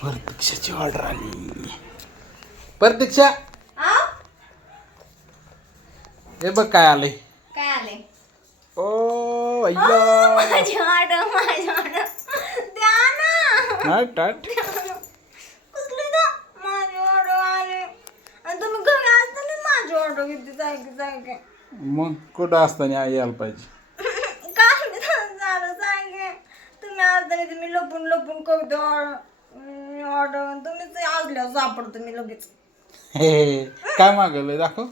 प्रतीक्षाची order आली प्रतीक्षा? हे बघ काय आलंय. काय आले ओ माझी ऑर्डर माझी ऑर्डर द्या ना. माझी ऑर्डर आले. आणि तुम्ही घरी असताना माझी ऑर्डर किती मग कुठं असताना यायला पाहिजे? काय झालं सांगे तुम्ही असताना तुम्ही लपून लपून करतो ऑर्डर तुम्हीच सापडतो मी लगेच. हे काय मागवलंय? दाखव.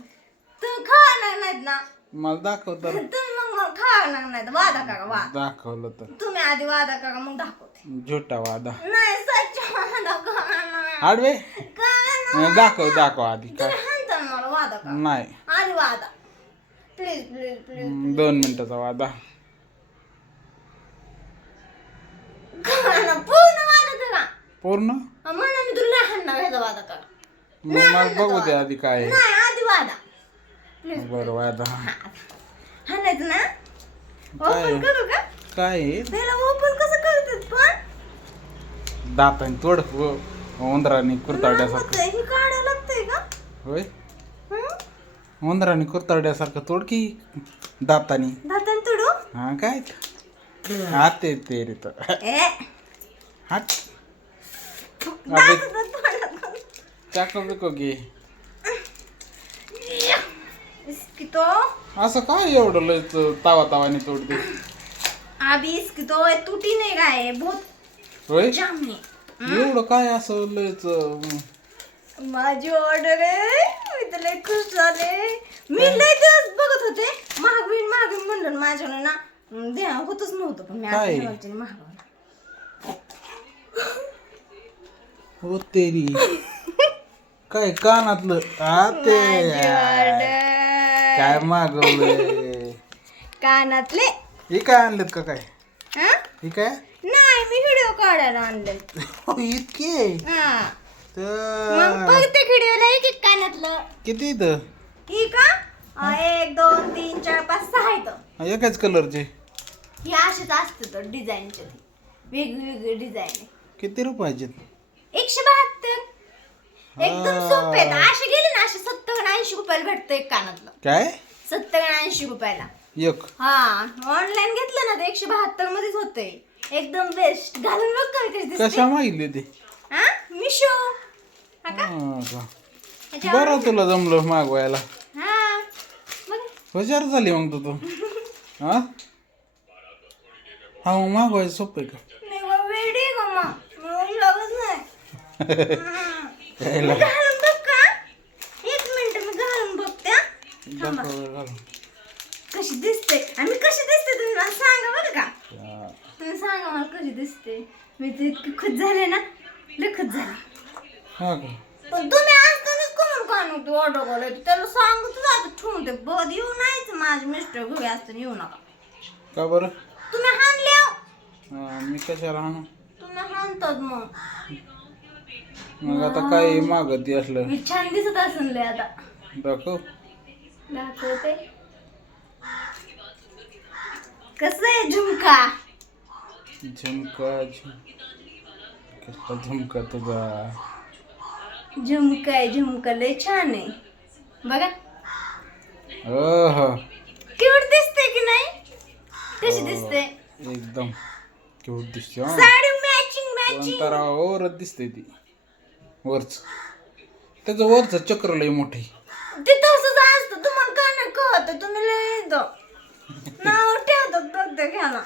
तुम्ही खाणार नाहीत ना? मला दाखव तर. तुम्ही मग मला खाणार नाहीत. वादा करा वाद. दाखवलं तर. तुम्ही आधी वादा करा मग दाखवते. झोटा वादा. नाही सच्चा वादा करा ना. आडवे? करा ना. दाखव दाखव आधी. काय तुम्ही हाणता ना मला वादा करा. नाही. आधी वादा. प्लीज प्लीज प्लीज दोन मिनिटाचा वादा करा ना पूर्ण वादा करा पूर्ण? म्हणून मी तुला नाही हाणणार ह्याचा वादा करा. मग बघू दे आधी काय आहे. नाही आधी वादा. बरं वादा. हाणायचं ना? काय? ओपन करू का? काय आहे? त्याला ओपन कसं करतात पण? दाताने तोड व- उंदराने कुरताड्यासारखं हे लागतंय का? होय? हं? उंदराने कुरताड्यासारखं तोड की दाताने? दातान तुडू? हा काय? हा. ते ते रे तर. ए. तोंडात चाकू घे इसकी तो असं काय एवढं लय तावा तावाने तोडते अभी इसकी तो टूटी नहीं है बहुत होय जाम है एवढं काय असं लयच माझी ऑर्डर आहे मी तर लय खुश झाले मी लय दिवस बघत होते महाग होईन महाग म्हणलं माझ्यानं ना होतच नव्हतं पण मी काय? महाग हो तेरी काय कानातलं? हा ते काय मागवलंय? कानातले. हे काय आणलं का काय? हा? हे काय? नाही मी व्हिडिओ काढायला आणले हो, इतके? हा. मग तर प्रत्येक व्हिडिओला एक एक कानातलं. किती इथं? ही का? अं, एक दोन तीन चार पाच सहा येतं एकाच कलरचे. ही अशीच असते तर डिझाईनचे वेगवेगळे डिझाईन किती रुपयाचे एकशे बहात्तर. एकदम सोपे आहेत. असे गेले ना असे सत्तर ऐंशी रुपयाला भेटतं एक कानातलं. काय? सत्तर ऐंशी रुपयाला. एक. हा ऑनलाईन घेतलं ना ते एकशे बहात्तर मध्येच होते एकदम बेस्ट घालून बघ कमी कशी दिसते. कशा मागितली ते? हा? मिशो हा का? हा का. ह्याच्यावर- बरं तुला जमलं मागवायला. हा. बघ. हुशार झाली मग तू तू. हा? हा मग मागवायचं सोपं आहे का मी बा वेडी आहे का मग मी लागत नाही यायला मी घालून बघ का. एक मिनिट मी घालून बघते हा. थांबा. कशी दिसते? आणि मी कशी दिसते तुम्ही मला सांगा बरं का. तुम्ही सांगा मला कशी दिसते. मी तर इतकी खुश झाले ना. लय खुश झाले. हा का? पण तुम्ही असतानाच कोण काय नव्हती ऑर्डर करायची त्याला सांगतच आता ठेवून ते बघ येऊ नाहीच माझे मिस्टर घरी असताना येऊ नका. का बरं? तुम्ही हाणले हो. हा, मी कशाला आणू तुम्ही हाणतात मग. मग आता काय मागत असलं. मी छान दिसत असेल लय आता. दाखव. दाखवते. कसं आहे झुमका? झुमका झुम कसला झुमका तुझा? झुमका आहे झुमका लय छान आहे. बघा. ओह. क्यूट दिसते की नाही? कशी दिसते एकदम क्यूट दिसते हा. साडी मॅचिंग मॅचिंग कोणता राव दिसते ती. वरच. त्याचं वरच चक्र लय मोठे ते तसंच असतं. तुम्हाला काय नाही कळत. तुम्ही लय येतं. नाव ठेवतात ह्याला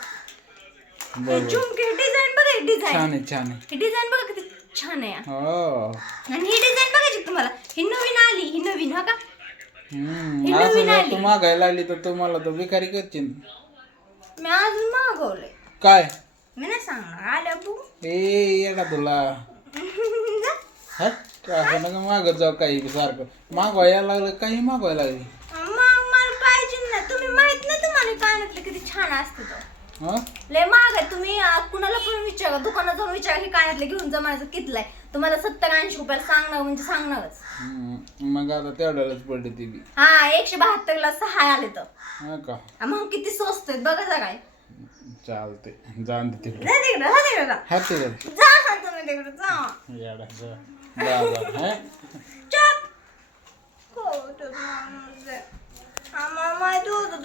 बरोबर झुमके डिझाईन बघा डिझाईन छान आहे छान आहे. ही डिझाईन बघा किती छान आहे. हो. आणि ही डिझाईन बघायची तुम्हाला? ही नवीन आली. ही नवीन हा का? हम्म, ही असं नवीन जर आली. तू मागायला लागली तर तुम्हाला तर विकारी करशील मी अजून मागवलंय. काय? मी नाही सांगणार. आल्या बू ए येडा तुला. हट असं नका मागत जाऊ काही सारखं. मागवायला लागलं काही मागवायला लागली. मग मला पाहिजे ना. तुम्ही माहीत नाही तुम्हाला कानातले किती छान असते तो हा? लय महाग आहे. तुम्ही कुणाला पण विचारा. दुकानात जाऊन विचारा हे कानातले घेऊन जा म्हणायचं कितलाय तुम्हाला सत्तर ऐंशी रुपयाला सांगणार म्हणजे सांगणारच. हम्म, मग आता तेवढ्यालाच पडली ती बी. हा एकशे बहात्तर ला सहा आले तर. हा का? आ, मग किती स्वस्त आहेत. बघा जा काय. चालते जाऊन दे तिकडे. जा तिकडे. जा तिकडे. जा. हा हा तुम्ही तिकडे. जा. येडा जा. जा, जा, हे? चप खोटं माणूस आहे. आम्हाला माहिती होतं